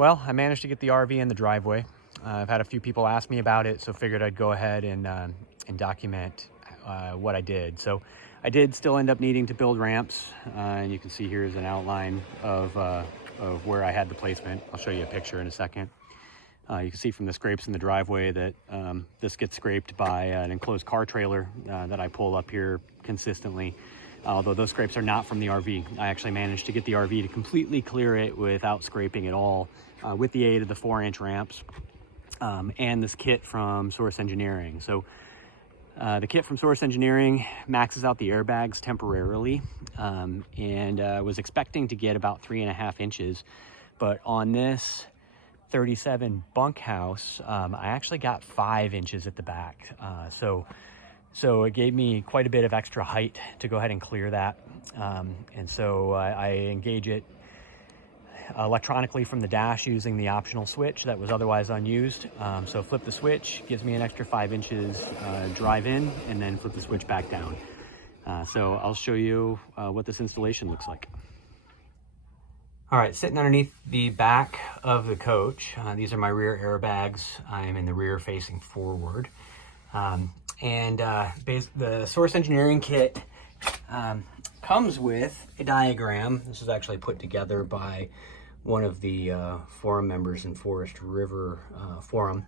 Well, I managed to get the RV in the driveway. I've had a few people ask me about it, so figured I'd go ahead and document what I did. So I did still end up needing to build ramps, and you can see here is an outline of where I had the placement. I'll show you a picture in a second. You can see from the scrapes in the driveway that this gets scraped by an enclosed car trailer that I pull up here consistently. Although those scrapes are not from the RV. I actually managed to get the RV to completely clear it without scraping at all, with the aid of the 4-inch ramps and this kit from Source Engineering. So the kit from Source Engineering maxes out the airbags temporarily, and was expecting to get about 3.5 inches, but on this 37 bunkhouse, I actually got 5 inches at the back. So it gave me quite a bit of extra height to go ahead and clear that. And so I engage it electronically from the dash using the optional switch that was otherwise unused. So flip the switch, gives me an extra 5 inches drive in, and then flip the switch back down. So I'll show you what this installation looks like. All right, sitting underneath the back of the coach, these are my rear airbags. I'm in the rear facing forward. The Source Engineering kit comes with a diagram. This is actually put together by one of the forum members in Forest River Forum.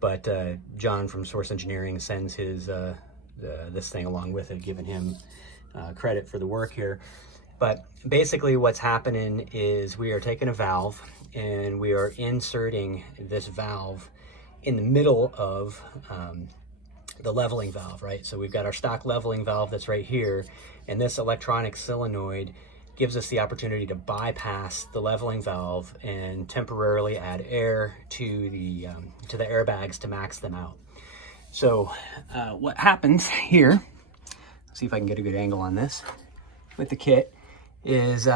But John from Source Engineering sends his this thing along with it, giving him credit for the work here. But basically what's happening is we are taking a valve and we are inserting this valve in the middle of the leveling valve, right? So we've got our stock leveling valve that's right here, and this electronic solenoid gives us the opportunity to bypass the leveling valve and temporarily add air to the airbags to max them out. So what happens here, let's see if I can get a good angle on this with the kit, is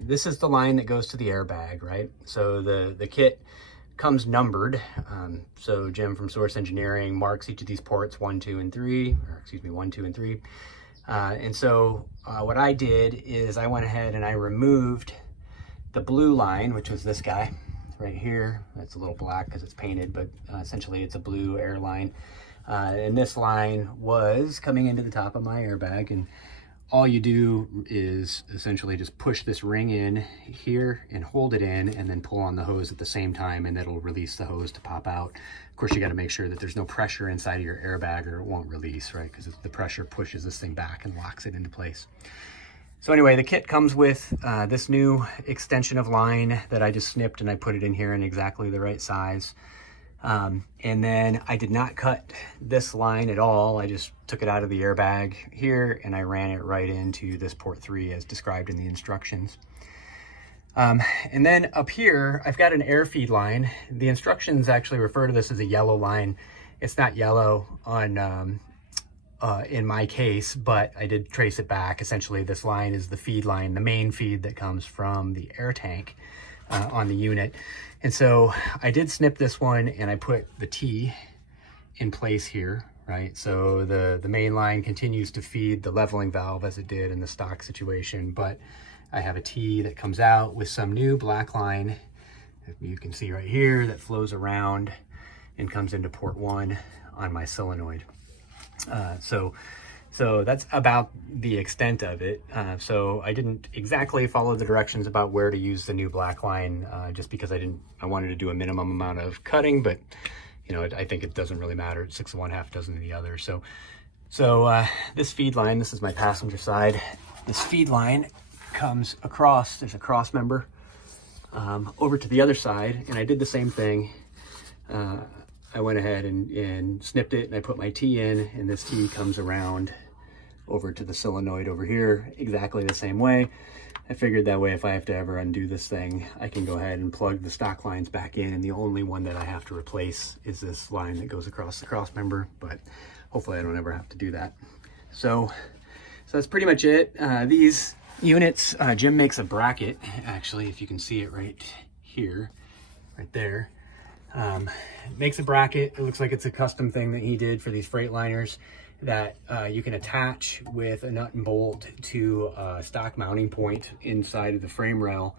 this is the line that goes to the airbag, right? So the kit comes numbered. So Jim from Source Engineering marks each of these ports 1, 2, and 3, or excuse me, 1, 2, and 3. And so what I did is I went ahead and I removed the blue line, which was this guy right here. It's a little black because it's painted, but essentially it's a blue air line. And this line was coming into the top of my airbag, and all you do is essentially just push this ring in here and hold it in, and then pull on the hose at the same time, and that'll release the hose to pop out. Of course, you got to make sure that there's no pressure inside of your airbag or it won't release, right? Because the pressure pushes this thing back and locks it into place. So anyway, the kit comes with this new extension of line that I just snipped, and I put it in here in exactly the right size. And then I did not cut this line at all. I just took it out of the airbag here and I ran it right into this port 3 as described in the instructions. And then up here, I've got an air feed line. The instructions actually refer to this as a yellow line. It's not yellow on in my case, but I did trace it back. Essentially, this line is the feed line, the main feed that comes from the air tank on the unit. And so I did snip this one and I put the T in place here, right? So the main line continues to feed the leveling valve as it did in the stock situation, but I have a T that comes out with some new black line, you can see right here, that flows around and comes into port 1 on my solenoid. So that's about the extent of it. So I didn't exactly follow the directions about where to use the new black line, just because I wanted to do a minimum amount of cutting, but you know, I think it doesn't really matter. It's 6 of one, half dozen of the other. So this feed line, this is my passenger side. This feed line comes across, there's a cross member over to the other side, and I did the same thing. I went ahead and snipped it, and I put my T in, and this T comes around over to the solenoid over here exactly the same way. I figured that way if I have to ever undo this thing, I can go ahead and plug the stock lines back in, and the only one that I have to replace is this line that goes across the cross member, but hopefully I don't ever have to do that. So that's pretty much it. These units, Jim makes a bracket, actually, if you can see it right here, right there. Makes a bracket. It looks like it's a custom thing that he did for these Freightliners that you can attach with a nut and bolt to a stock mounting point inside of the frame rail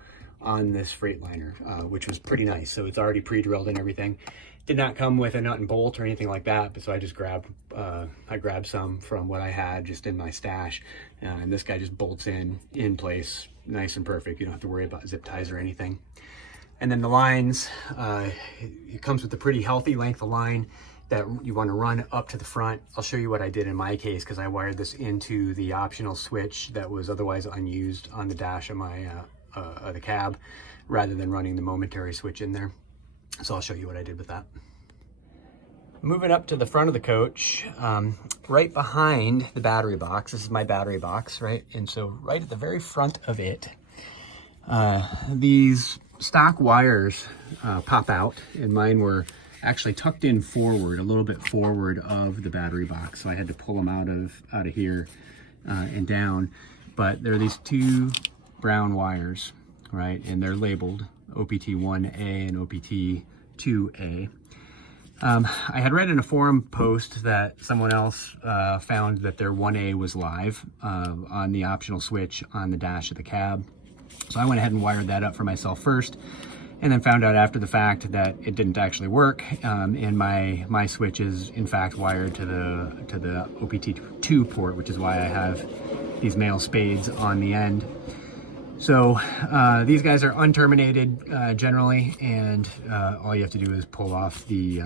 on this Freightliner, which was pretty nice. So it's already pre-drilled and everything. Did not come with a nut and bolt or anything like that, but so I just grabbed some from what I had just in my stash, and this guy just bolts in place, nice and perfect. You don't have to worry about zip ties or anything. And then the lines, it comes with a pretty healthy length of line that you want to run up to the front. I'll show you what I did in my case, because I wired this into the optional switch that was otherwise unused on the dash of my the cab, rather than running the momentary switch in there. So I'll show you what I did with that. Moving up to the front of the coach, right behind the battery box, this is my battery box, right? And so right at the very front of it, these stock wires pop out, and mine were actually tucked in forward, a little bit forward of the battery box. So I had to pull them out of here and down. But there are these two brown wires, right? And they're labeled OPT1A and OPT2A. I had read in a forum post that someone else found that their 1A was live on the optional switch on the dash of the cab. So I went ahead and wired that up for myself first, and then found out after the fact that it didn't actually work, and my switch is in fact wired to the OPT2 port, which is why I have these male spades on the end. So these guys are unterminated generally, and all you have to do is pull off the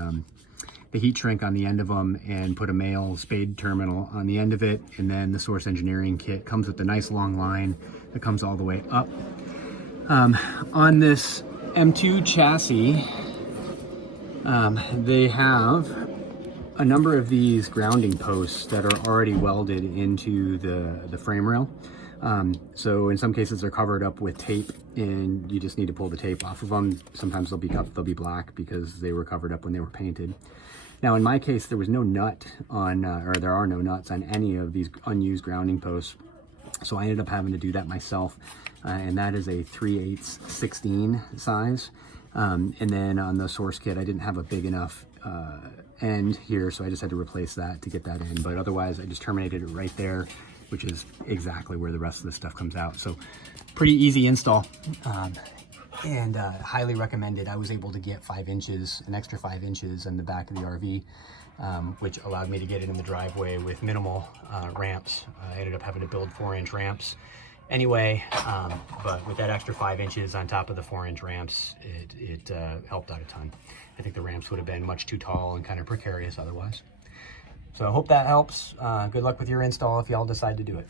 heat shrink on the end of them and put a male spade terminal on the end of it, and then the Source Engineering kit comes with a nice long line that comes all the way up. On this M2 chassis, they have a number of these grounding posts that are already welded into the frame rail. So in some cases they're covered up with tape, and you just need to pull the tape off of them. Sometimes they'll be black because they were covered up when they were painted. Now in my case, there was no nut on, or there are no nuts on any of these unused grounding posts. So I ended up having to do that myself, and that is a 3/8 16 size. And then on the Source kit, I didn't have a big enough end here, so I just had to replace that to get that in. But otherwise, I just terminated it right there, which is exactly where the rest of this stuff comes out. So pretty easy install, and highly recommended. I was able to get 5 inches, an extra 5 inches in the back of the RV, which allowed me to get it in the driveway with minimal ramps. I ended up having to build 4-inch ramps anyway, but with that extra 5 inches on top of the 4-inch ramps, it helped out a ton. I think the ramps would have been much too tall and kind of precarious otherwise. So I hope that helps. Good luck with your install if y'all decide to do it.